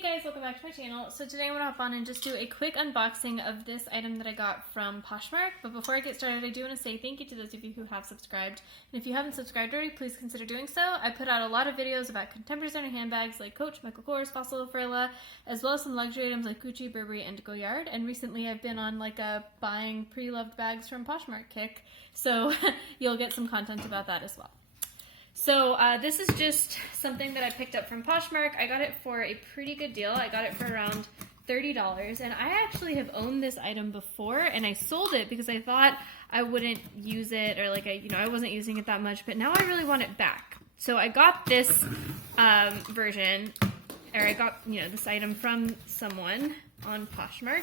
Hey guys, welcome back to my channel. So today I'm going to hop on and just do a quick unboxing of this item that I got from Poshmark. But before I get started, I do want to say thank you to those of you who have subscribed. And if you haven't subscribed already, please consider doing so. I put out a lot of videos about contemporary designer handbags like Coach, Michael Kors, Fossil, Frela, as well as some luxury items like Gucci, Burberry, and Goyard. And recently I've been on like a buying pre-loved bags from Poshmark kick. So you'll get some content about that as well. So this is just something that I picked up from Poshmark. I got it for a pretty good deal. I got it for around $30, and I actually have owned this item before, and I sold it because I thought I wouldn't use it, or like I wasn't using it that much, but now I really want it back. So I got this version, or I got this item from someone on Poshmark,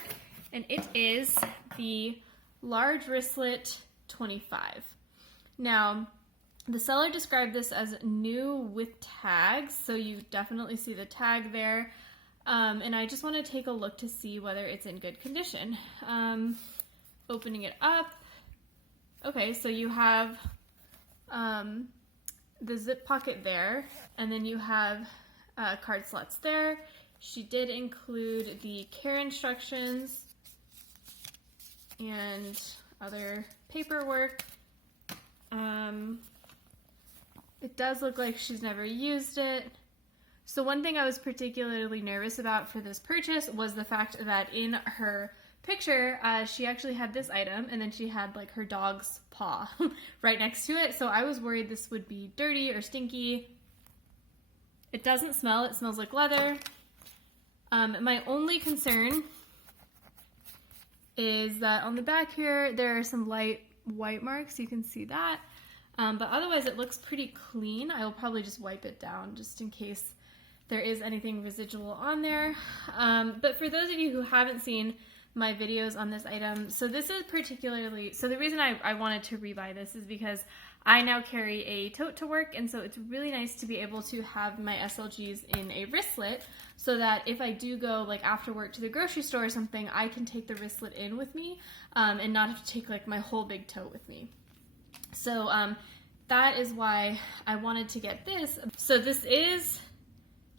and it is the Large Wristlet 25. Now, the seller described this as new with tags, so you definitely see the tag there. And I just want to take a look to see whether it's in good condition. Opening it up. Okay, so you have the zip pocket there, and then you have card slots there. She did include the care instructions and other paperwork. It does look like she's never used it. So one thing I was particularly nervous about for this purchase was the fact that in her picture, she actually had this item, and then she had like her dog's paw right next to it. So I was worried this would be dirty or stinky. It doesn't smell. It smells like leather. My only concern is that on the back here, there are some light white marks. You can see that. But otherwise it looks pretty clean. I will probably just wipe it down just in case there is anything residual on there. But for those of you who haven't seen my videos on this item, so this is particularly, so the reason I wanted to rebuy this is because I now carry a tote to work, and so it's really nice to be able to have my SLGs in a wristlet so that if I do go like after work to the grocery store or something, I can take the wristlet in with me and not have to take like my whole big tote with me. So that is why I wanted to get this. So this is,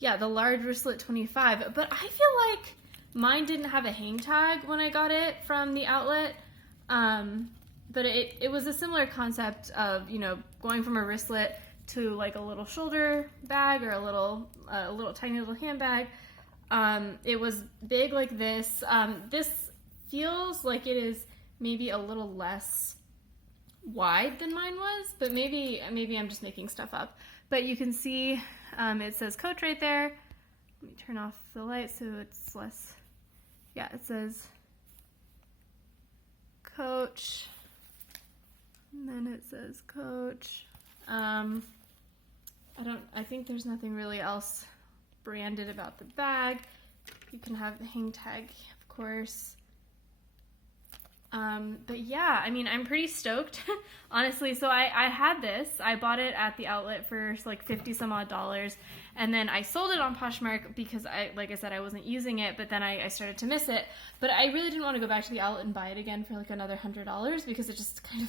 the Large Wristlet 25, but I feel like mine didn't have a hang tag when I got it from the outlet. But it was a similar concept of, going from a wristlet to like a little shoulder bag or a little tiny little handbag. It was big like this. This feels like it is maybe a little less wide than mine was, but maybe I'm just making stuff up. But you can see it says Coach right there. Let me turn off the light so it's less. Yeah, it says Coach, and then it says Coach. I think there's nothing really else branded about the bag. You can have the hang tag, of course. But yeah, I mean, I'm pretty stoked, honestly. So I had this, I bought it at the outlet for like 50 some odd dollars, and then I sold it on Poshmark because like I said, I wasn't using it, but then I started to miss it. But I really didn't want to go back to the outlet and buy it again for like another $100 because it just kind of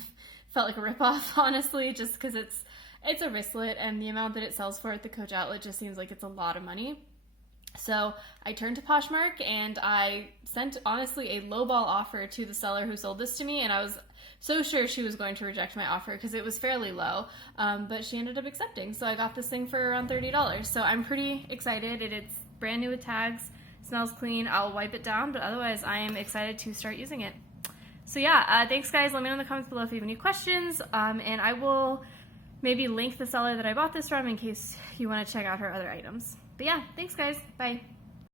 felt like a ripoff, honestly, just because it's a wristlet, and the amount that it sells for at the Coach outlet just seems like it's a lot of money. So I turned to Poshmark and I sent, honestly, a lowball offer to the seller who sold this to me, and I was so sure she was going to reject my offer because it was fairly low, but she ended up accepting. So I got this thing for around $30. So I'm pretty excited. It's brand new with tags, smells clean. I'll wipe it down, but otherwise I am excited to start using it. So yeah, thanks guys. Let me know in the comments below if you have any questions, and I will maybe link the seller that I bought this from in case you want to check out her other items. But yeah, thanks guys. Bye.